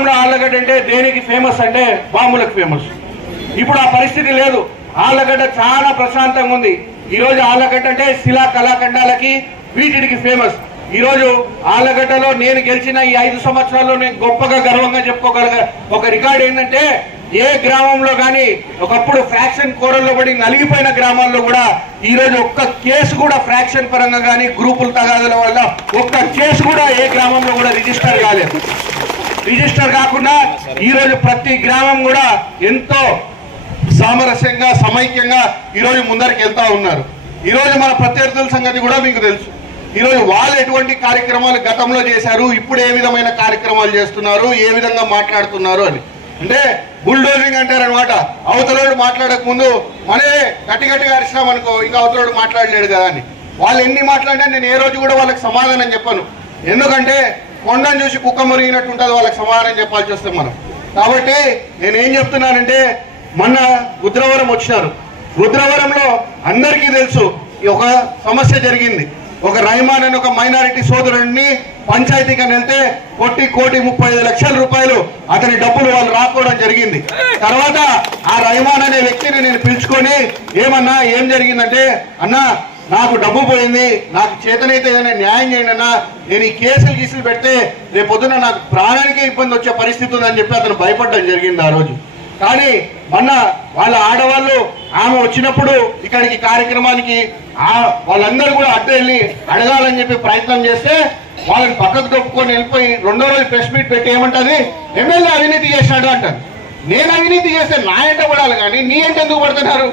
గతంలో ఆళ్ళగడ్డ అంటే దేనికి ఫేమస్ అంటే బాంబులకు ఫేమస్ ఇప్పుడు ఆ పరిస్థితి లేదు. ఆళ్ళగడ్డ చాలా ప్రశాంతంగా ఉంది. ఈ రోజు ఆళ్ళగడ్డ అంటే శిలా కళాఖండాలకి వీటికి ఫేమస్ ఈరోజు ఆళ్ళగడ్డలో నేను గెలిచిన ఈ ఐదు సంవత్సరాల్లో నేను గొప్పగా గర్వంగా చెప్పుకోగలగ ఒక రికార్డ్ ఏంటంటే ఏ గ్రామంలో కానీ ఒకప్పుడు ఫ్రాక్షన్ కూరల్లో పడి నలిగిపోయిన గ్రామాల్లో కూడా ఈ రోజు ఒక్క కేసు కూడా ఫ్రాక్షన్ పరంగా కానీ గ్రూపుల తగాదుల వల్ల ఒక్క కేసు కూడా ఏ గ్రామంలో కూడా రిజిస్టర్ కాలేదు. రిజిస్టర్ కాకుండా ఈరోజు ప్రతి గ్రామం కూడా ఎంతో సామరస్యంగా సమైక్యంగా ఈ రోజు ముందరికి వెళ్తా ఉన్నారు. ఈరోజు మన ప్రత్యర్థుల సంగతి కూడా మీకు తెలుసు. ఈరోజు వాళ్ళు ఎటువంటి కార్యక్రమాలు గతంలో చేశారు ఇప్పుడు ఏ విధమైన కార్యక్రమాలు చేస్తున్నారు ఏ విధంగా మాట్లాడుతున్నారు అని. అంటే బుల్డోజింగ్ అంటారనమాట అవతలోడు మాట్లాడక ముందు మనే గట్టి గట్టిగా అరిచినాం ఇంకా అవతలోడు మాట్లాడలేడు కదా అని. వాళ్ళు ఎన్ని మాట్లాడినా నేను ఏ రోజు కూడా వాళ్ళకి సమాధానం చెప్పను. ఎందుకంటే కొండను చూసి కుక్క మురిగినట్టు ఉంటుంది వాళ్ళకి సమాధానం చెప్పాల్సి వస్తే మనం. కాబట్టి నేను ఏం చెప్తున్నానంటే మొన్న రుద్రవరం వచ్చినారు. రుద్రవరంలో అందరికీ తెలుసు ఒక సమస్య జరిగింది. ఒక రైమాన్ అనే ఒక మైనారిటీ సోదరుడిని పంచాయతీకి వెళ్తే కొట్టి కోటి ముప్పై ఐదు లక్షల రూపాయలు అతని డబ్బులు వాళ్ళు రాకపోవడం జరిగింది. తర్వాత ఆ రైమాన్ అనే వ్యక్తిని నేను పిలుచుకొని ఏమన్నా ఏం జరిగిందంటే అన్నా నాకు డబ్బు పోయింది నాకు చేతనైతే ఏదైనా న్యాయం చేయండి అన్నా నేను ఈ కేసులు గీసులు పెడితే రేపు పొద్దున నాకు ప్రాణానికే ఇబ్బంది వచ్చే పరిస్థితి ఉందని చెప్పి అతను భయపడడం జరిగింది ఆ రోజు. కానీ మొన్న వాళ్ళ ఆడవాళ్ళు ఆమె వచ్చినప్పుడు ఇక్కడికి కార్యక్రమానికి వాళ్ళందరూ కూడా అడ్డు వెళ్ళి అడగాలని చెప్పి ప్రయత్నం చేస్తే వాళ్ళని పక్కకు దొప్పుకొని వెళ్ళిపోయి రెండో రోజు ప్రెస్ మీట్ పెట్టి ఏమంటది? ఎమ్మెల్యే అవినీతి చేసినాడు అంటారు నేను అవినీతి చేస్తే నా ఎంట పడాలి కానీ నీ ఎంట ఎందుకు పడుతున్నారు?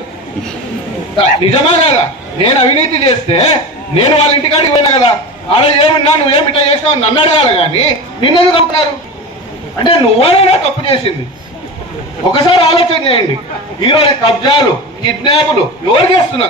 నిజమా కదా? నేను అవినీతి చేస్తే నేను వాళ్ళ ఇంటికాడికి పోయినా కదా. ఆడ ఏమన్నా నువ్వేమి ఇట్లా చేసినావు నన్ను అడగాలి కానీ నిన్నెందుకు కప్పుతారు అంటే నువ్వైనా తప్పు చేసింది. ఒకసారి ఆలోచన చేయండి. ఈరోజు కబ్జాలు కిడ్నాపులు ఎవరు చేస్తున్నారు?